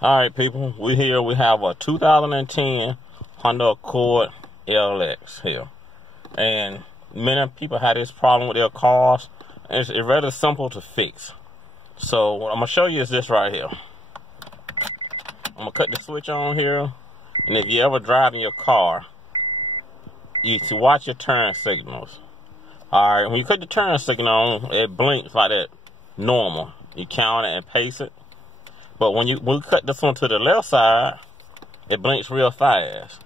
All right, people, we here. We have a 2010 Honda Accord LX here, and many people have this problem with their cars. It's rather simple to fix. So what I'm gonna show you is this right here. I'm gonna cut the switch on here, and if you ever drive in your car, you to watch your turn signals. All right, when you cut the turn signal on, it blinks like that normal. You count it and pace it. But when you cut this one to the left side, it blinks real fast.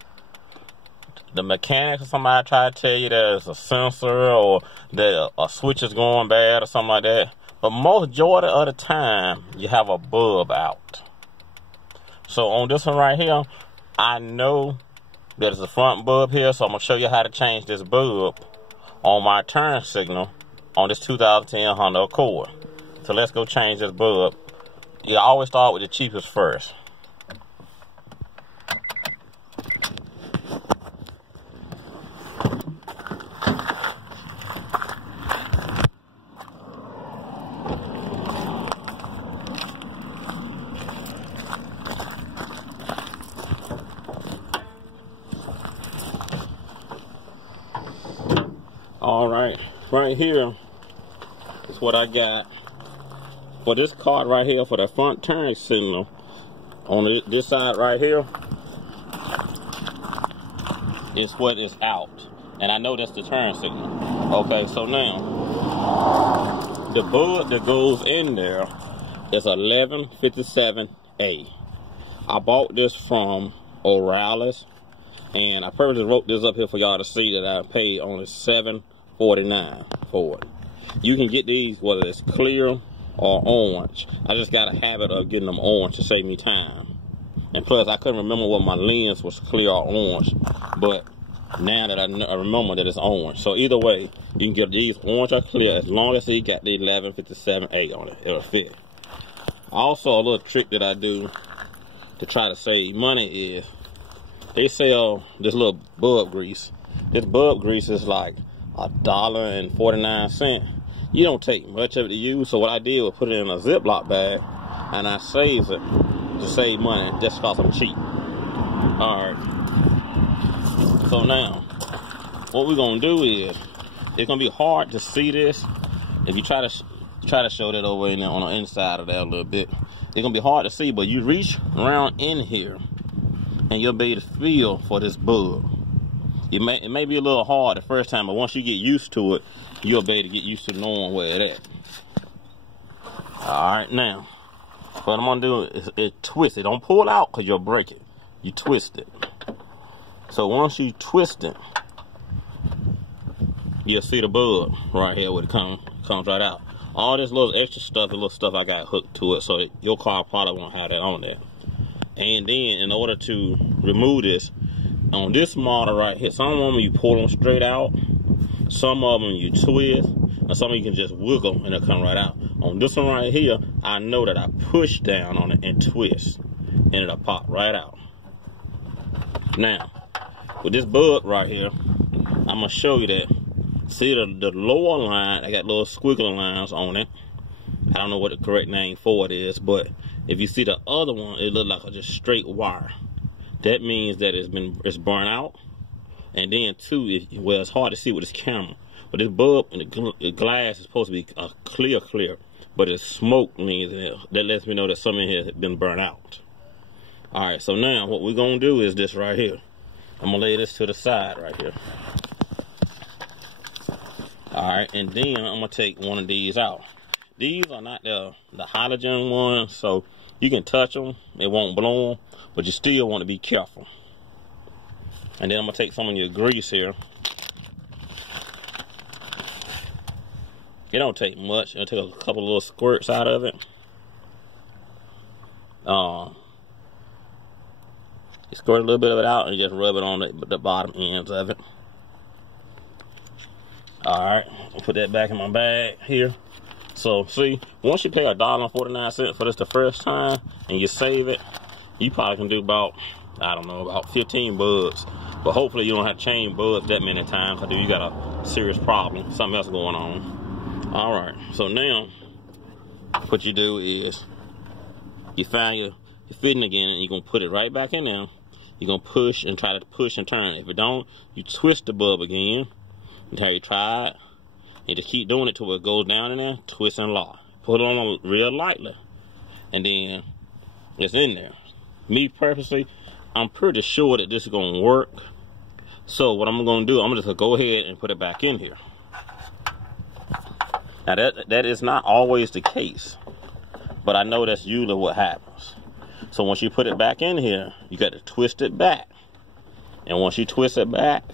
The mechanics or somebody try to tell you there's a sensor or that a switch is going bad or something like that. But majority of the time, you have a bulb out. So on this one right here, I know there's a front bulb here, so I'm gonna show you how to change this bulb on my turn signal on this 2010 Honda Accord. So let's go change this bulb. You always start with the cheapest first. All right here is what I got for this card right here for the front turn signal. On this side right here is what is out, and I know that's the turn signal. Okay, so now the bulb that goes in there is 1157A. I bought this from O'Reilly's, and I purposely wrote this up here for y'all to see that I paid only $7.49 for it. You can get these whether it's clear or orange. I just got a habit of getting them orange to save me time. And plus, I couldn't remember what my lens was, clear or orange. But now that I remember that it's orange. So either way, you can get these orange or clear as long as they got the 1157A on it. It'll fit. Also, a little trick that I do to try to save money is they sell this little bulb grease. This bulb grease is like $1.49. You don't take much of it to use, so what I did was put it in a Ziploc bag, and I saved it to save money just because I'm cheap. Alright. So now, what we're going to do is, it's going to be hard to see this. If you try to show that over in there on the inside of that a little bit, it's going to be hard to see, but you reach around in here, and you'll be able to feel for this bulb. It may be a little hard the first time, but once you get used to it, you'll be able to get used to knowing where it's at. Alright, now, what I'm going to do is twist it. Don't pull it out because you'll break it. You twist it. So once you twist it, you'll see the bulb right here where it comes right out. All this little extra stuff, the little stuff I got hooked to it, so that your car probably won't have that on there. And then, in order to remove this, on this model right here, some of them you pull them straight out, some of them you twist, and some of you can just wiggle and it'll come right out. On this one right here, I know that I push down on it and twist, and it'll pop right out. Now, with this bulb right here, I'm gonna show you that. See the lower line, I got little squiggly lines on it. I don't know what the correct name for it is, but if you see the other one, it looks like a just straight wire. That means that it's burnt out. And then too, it's hard to see with this camera, but this bulb and the glass is supposed to be clear, but it's smoke means that lets me know that something here has been burnt out. All right, so now what we're gonna do is this right here. I'm gonna lay this to the side right here. All right, and then I'm gonna take one of these out. These are not the halogen ones, so you can touch them, it won't blow them, but you still want to be careful. And then I'm gonna take some of your grease here. It don't take much. It'll take a couple little squirts out of it. You squirt a little bit of it out and just rub it on the bottom ends of it. Alright, I'll put that back in my bag here. So see, once you pay $1.49 for this the first time and you save it, you probably can do about, I don't know, about 15 bulbs. But hopefully you don't have to change bulbs that many times. I do, you got a serious problem, something else going on. Alright, so now what you do is you find fitting again, and you're gonna put it right back in there. You're gonna push and try to push and turn. If it don't, you twist the bulb again until you try it, and just keep doing it till it goes down in there, twist and lock. Put it on real lightly, and then it's in there. Me personally, I'm pretty sure that this is gonna work. So what I'm gonna do, I'm just gonna go ahead and put it back in here. Now that is not always the case, but I know that's usually what happens. So once you put it back in here, you got to twist it back. And once you twist it back,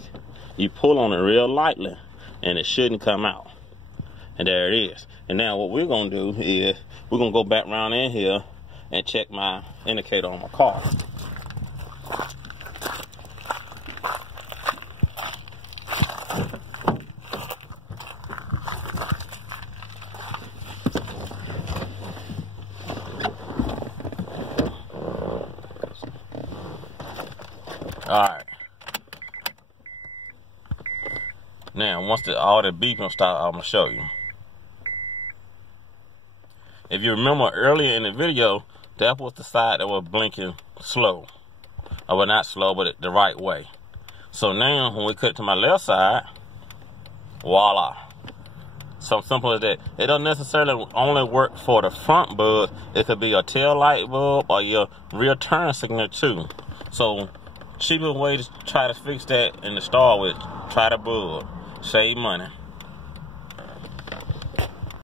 you pull on it real lightly, and it shouldn't come out. And there it is. And now what we're gonna do is we're gonna go back around in here and check my indicator on my car. Alright. Now, once all the beeping stops, I'm going to show you. If you remember earlier in the video, that was the side that was blinking slow. Or well, not slow, but the right way. So now, when we cut to my left side, voila. So simple as that. It doesn't necessarily only work for the front bulb. It could be a tail light bulb or your rear turn signal too. So cheapest way to try to fix that and to start with, try the bulb. Save money.